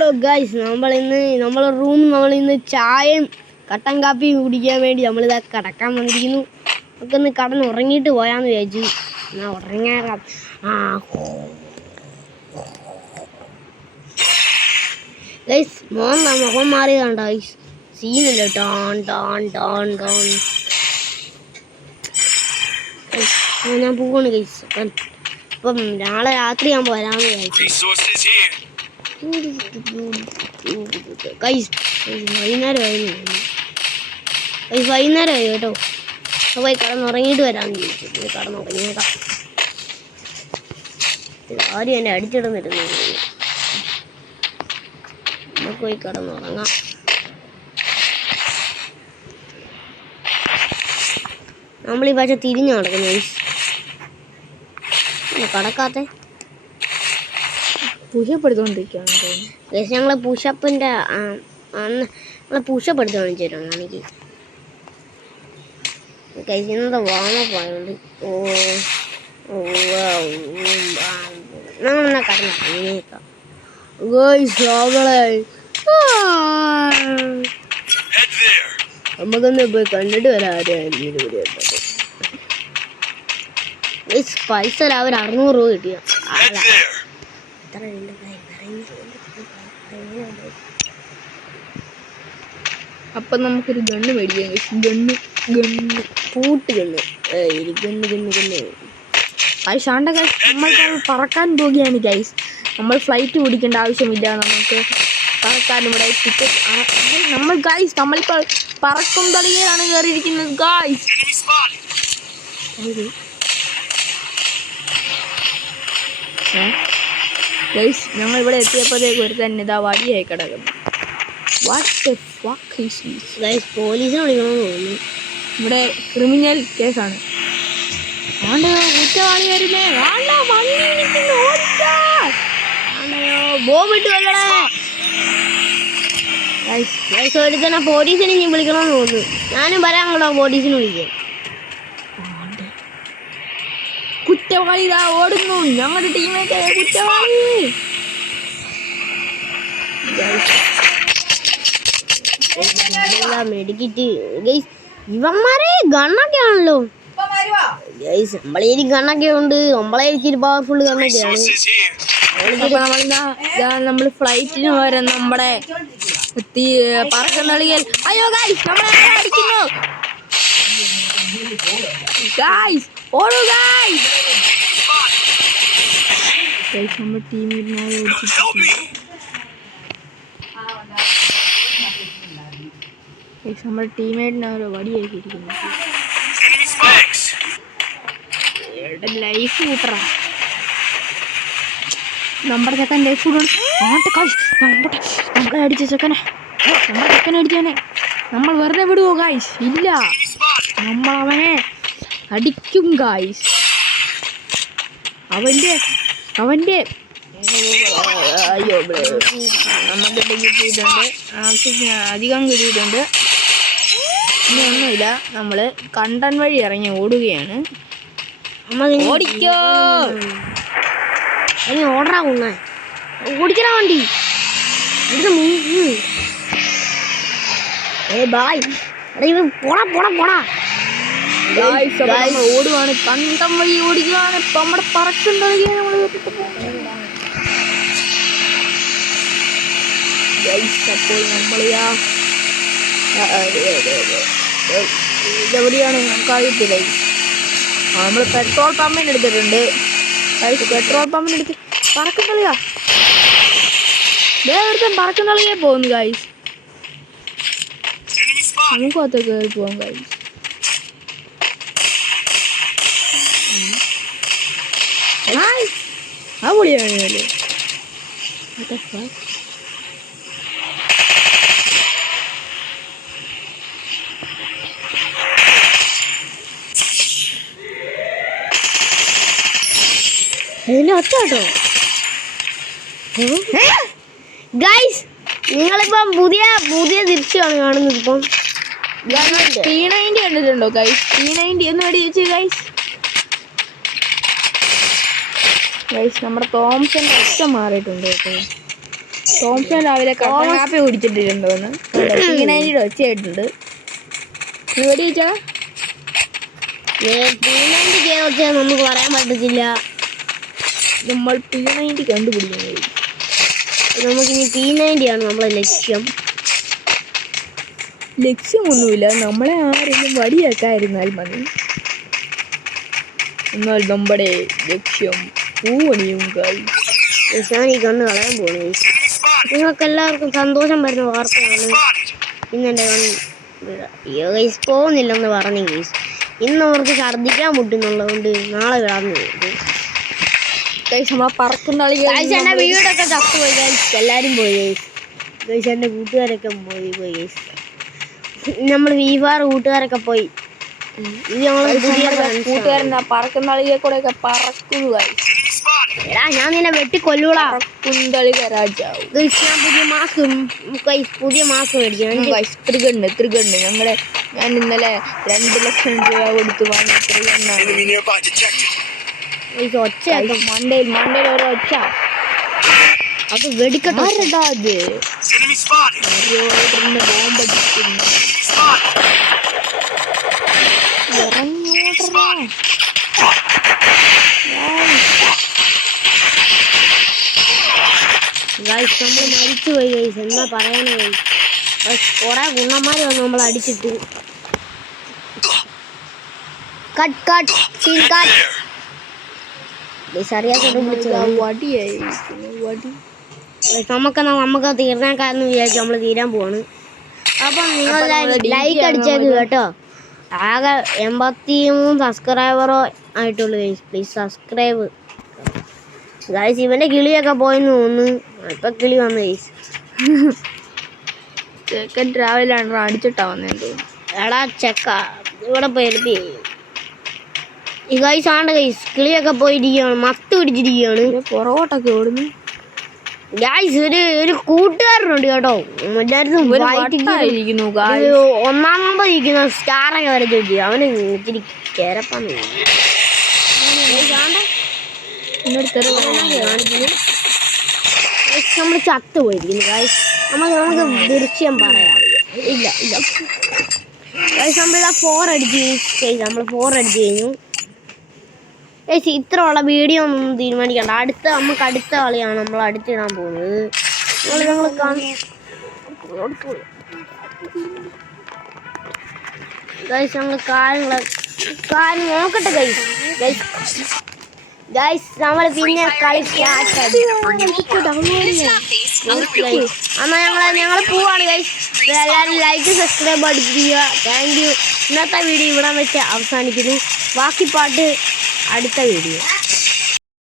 Hello guys, നമ്മളെ room നമ്മളിന്ന് ചായയും കട്ടൻ കാപ്പിയും കുടിക്കാൻ വേണ്ടി നമ്മളിതാ കിടക്കാൻ വന്നിരിക്കുന്നു. നമുക്കൊന്ന് കടന്നുറങ്ങിയിട്ട് പോയാന്ന് വിചാരിച്ചു. എന്നാ ഉറങ്ങാറാം. ഗൈസ് മുഖം മാറിയതാണ്ടോ ഗൈസ്, സീനല്ലോ. ഞാൻ പോവാണ് ഗൈസ്. അപ്പം നാളെ രാത്രി ഞാൻ പോരാന്ന് വിചാരിച്ചു. വൈകുന്നേരമായി കേട്ടോ. പോയി കടന്നുറങ്ങിയിട്ട് വരാമെന്ന് ചോദിച്ചു. കടന്നുറങ്ങിയേക്കാം. ആരും എന്നെ അടിച്ചിടുന്നിരുന്നു. നമുക്ക് പോയി കടന്നുറങ്ങാം. നമ്മളീ പക്ഷെ തിരിഞ്ഞു നടക്കുന്നു. കടക്കാത്തെ പുഷപ്പെടുത്തോണ്ടിരിക്കുകയാണ്. ഞങ്ങള് പുഷപ്പിന്റെ അന്ന് നമ്മളെ പുഷപ്പ് എടുത്ത് കാണിച്ചു തരാം. എനിക്ക് കഴിക്കുന്നത് വാങ്ങപ്പോയുണ്ട്. ഞങ്ങളെന്നാ കടന്നേക്കാം. നമുക്കൊന്ന് പോയി കണ്ടിട്ട് വരാം. പൈസ അവർ 600 രൂപ കിട്ടിയ. അപ്പൊ നമുക്കൊരു ഗണ്ണ് മേടിക്കാം. ഗണ്ണ് നമ്മൾ പറക്കാൻ പോവുകയാണ് ഗൈസ്. നമ്മൾ ഫ്ലൈറ്റ് പിടിക്കേണ്ട ആവശ്യമില്ല. നമുക്ക് പറക്കാൻ ഇവിടെ ടിക്കറ്റ് നമ്മളിപ്പോൾ പറക്കും തളികയിലാണ് കയറിയിരിക്കുന്നത് ഗൈസ്. ഗൈസ് ഞങ്ങൾ ഇവിടെ എത്തിയപ്പോഴത്തേക്ക് ഒരു തന്നെ ഇതാ വടിയായി കിടക്കുന്നു. പോലീസിനെ വിളിക്കണമെന്ന് തോന്നുന്നു. ഇവിടെ ക്രിമിനൽ കേസാണ്. കുറ്റവാളി വരുന്നേ. പോലീസിനെ ഞാൻ വിളിക്കണമെന്ന് തോന്നുന്നു. ഞാനും പറയാൻ പോലീസിനെ വിളിക്കാൻ. കുറ്റവാളി ഇതാ ഓടുന്നു. ഞങ്ങളുടെ ടീമേറ്റ് കുറ്റവാളി. മെഡിക്കറ്റ് ഇവന്മാരെ ഗണ്ണൊക്കെ ആണല്ലോ ഗൈസ്. നമ്മളേരി ഗണ്ണൊക്കെ ഉണ്ട്. നമ്മളേരിക്ക് പവർഫുൾ ഗണ്ണൊക്കെയാണ്. നമ്മൾ ഫ്ലൈറ്റിന് വരെ നമ്മുടെ പറക്കുന്ന കളികൾ. അയ്യോ ഗൈസ്, നമ്മളെ അടിക്കുന്നു. ഗൈസ് ഓടൂ ഗൈസ്. നമ്മുടെ ടീമിനായി നമ്മുടെ ടീമേറ്റിനെ ഒരു വടിയാക്കിയിരിക്കുന്നു. ലൈഫ് കൂട്ടറ. നമ്മുടെ ചെക്കൻ ലൈഫ് കൂട്ടണം. നമ്മളെ അടിച്ച ചെക്കനെ അടിച്ചാനെ നമ്മൾ വെറുതെ വിടുവോ ഗായ്സ്? ഇല്ല, നമ്മൾ അവനെ അടിക്കും ഗായ്സ്. അവൻ്റെ അയ്യോ നമുക്ക് കിട്ടിയിട്ടുണ്ട്. ആവശ്യത്തിന് അധികം കിട്ടിയിട്ടുണ്ട്. ഇനി ഒന്നുമില്ല. നമ്മൾ കണ്ടൻ വഴി ഇറങ്ങി ഓടുകയാണ്. ഓടിക്കോ. ഓടറാ ഓടിക്കണ വണ്ടി. ഓടുവാണ്. കണ്ടം വഴി ഓടിക്കുകയാണ്. ഇപ്പം നമ്മുടെ പറക്കുന്നത് നമ്മൾ അപ്പോൾ നമ്മളെയാ ഇതെവിടെയാണ് ഞങ്ങൾക്കറിയത്തില്ല. നമ്മൾ പെട്രോൾ പമ്പിന് എടുത്തിട്ടുണ്ട്. പെട്രോൾ പമ്പിനെടുത്ത് പറക്കുന്നളിയാ. വേറൊരുത്തൻ പറക്കുന്നളിയെ പോകുന്നു ഗൈസ്. നമുക്കും അത്ര കയറി പോവാം ഗൈസ്. ആ പൊളിയാണ്. ഒറ്റട്ടോ ഗൈസ്, നിങ്ങളിപ്പം പുതിയ ദൃശ്യമാണ് കാണുന്നത്. ഇപ്പം T90 കണ്ടിട്ടുണ്ടോ ഗൈസ്? T90 ഒന്ന് വേണ്ടി ചോദിച്ചു ഗൈസ്. നമ്മുടെ തോംസന്റെ ഒച്ച മാറിയിട്ടുണ്ട് കേട്ടോ. തോംസൺ രാവിലെ കട്ടൻ കാപ്പി കുടിച്ചിട്ടിട്ടുണ്ടോന്ന് P90 ഒച്ചയായിട്ടുണ്ട്. എവിടെ വെച്ചാ P90 നമുക്ക് പറയാൻ പറ്റത്തില്ല. നമ്മൾ P90 കണ്ടുപിടിക്കുന്നത്. നമുക്കിനി P90 ആണ് നമ്മളെ ലക്ഷ്യം. ലക്ഷ്യമൊന്നുമില്ല, നമ്മളെ ആരെങ്കിലും വടിയാക്കായിരുന്നാൽ മതി. എന്നാൽ നമ്മുടെ ലക്ഷ്യം പൂവണിയും കായി. ഞാൻ ഈ കണ്ണ് കളയാൻ പോകുന്നു. നിങ്ങൾക്ക് എല്ലാവർക്കും സന്തോഷം വരുന്ന വാർത്തയാണ്. ഇന്നെൻ്റെ ഗൈസ് പോകുന്നില്ലെന്ന് പറഞ്ഞു ഗൈസ്. ഇന്ന് അവർക്ക് ഛർദ്ദിക്കാൻ മുട്ടുന്നുള്ളതുകൊണ്ട് നാളെ കിടന്നു നമ്മളെ പറക്കുന്ന എൻ്റെ വീടൊക്കെ ചത്തുപോയി ഗൈസ്. എല്ലാവരും പോയി ഗൈസ്. ഗൈസ് എൻ്റെ കൂട്ടുകാരൊക്കെ പോയി ഗൈസ്. നമ്മൾ വീവാറ് കൂട്ടുകാരൊക്കെ പോയി. ഇത് ഞങ്ങൾ കൂട്ടുകാരൻ പറക്കുന്ന അളിയെ കൂടെ ഒക്കെ പറക്കുക. എടാ ഞാൻ നിന്നെ വെട്ടിക്കൊല്ലൂടാ. കുന്തളിക രാജാവ്. ഞാൻ പുതിയ മാസ്ക് മേടിക്കണം. ത്രികണ്ണ് ഞാൻ ഇന്നലെ 2 ലക്ഷം രൂപ കൊടുത്ത് വാങ്ങിയ ത്രികണ്ണാണ്. ഒച്ച മണ്ടയിൽ ഒരു ഒച്ച. അത് വെടിക്കട്ടോ. അത് ബോംബടിക്കുന്നു. ഗൈസ് നമ്മൾ മരിച്ചുപോയി ഗൈസ്. എന്നാ പറയാനാ ഗൈസ്. കുറെ ഗുണന്മാര് വന്ന് നമ്മൾ അടിച്ചിട്ട് നമുക്ക് തീർന്നേക്കാന്ന് വിചാരിച്ചു നമ്മൾ തീരാൻ പോവാണ്. അപ്പം നിങ്ങൾ ലൈക്ക് അടിച്ചേക്ക് കേട്ടോ. ആകെ 83 സബ്സ്ക്രൈബറോ ആയിട്ടുള്ളൂ ഗൈസ്. Please subscribe guys. ഇവന്റെ കിളിയൊക്കെ പോയെന്ന് തോന്നുന്നു. ഇപ്പൊ കിളി വന്നു ഗൈസ്. ചെക്കൻ രാവിലാണ് അടിച്ചിട്ടാ വന്നേ. എടാ ചെക്ക ഇവിടെ പോയി ഹെൽപ്പ് ചെയ്യും. ഈ ഗൈസ് ആണ് ഗൈസ്. കിളിയൊക്കെ പോയിരിക്കുകയാണ്. മത്ത് പിടിച്ചിരിക്കുകയാണ്. പുറകോട്ടൊക്കെ ഓടുന്നു ഗൈസ്. ഒരു കൂട്ടുകാരനുണ്ട് കേട്ടോ. ഒന്നാം നമ്പർ ഇരിക്കുന്ന സ്റ്റാറൊക്കെ വരച്ച് വെച്ചു. അവന് ഇച്ചിരി കേരപ്പാന്ന് നമ്മൾ ചത്തുപോയിരിക്കുന്നു ഗൈസ്. നമുക്ക് ദൃശ്യം പറയാം. ഇല്ല ഗൈസ് നമ്മളിതാ 4 അടിച്ച് ഗൈസ്. നമ്മൾ 4 അടിച്ച് കഴിഞ്ഞു ഗൈസ്. ഇത്ര ഉള്ള വീഡിയോ ഒന്നും തീരുമാനിക്കണ്ട. നമുക്ക് അടുത്ത കളിയാണ് നമ്മൾ അടുത്തിടാൻ പോകുന്നത്. ഞങ്ങൾ ഗൈസ് ഞങ്ങൾ കാര്യം നോക്കട്ടെ ഗൈസ്. നമ്മൾ പിന്നെ കളി സ്റ്റാർട്ട് എന്നാ ഞങ്ങൾ പോവാണ് ഗൈസ്. എല്ലാവരും ലൈക്ക് സബ്സ്ക്രൈബ് അടിക്കുക. Thank you. ഇന്നത്തെ വീഡിയോ ഇവിടെ വെച്ച് അവസാനിക്കുന്നു. ബാക്കി പാട്ട് അടുത്ത വീഡിയോ.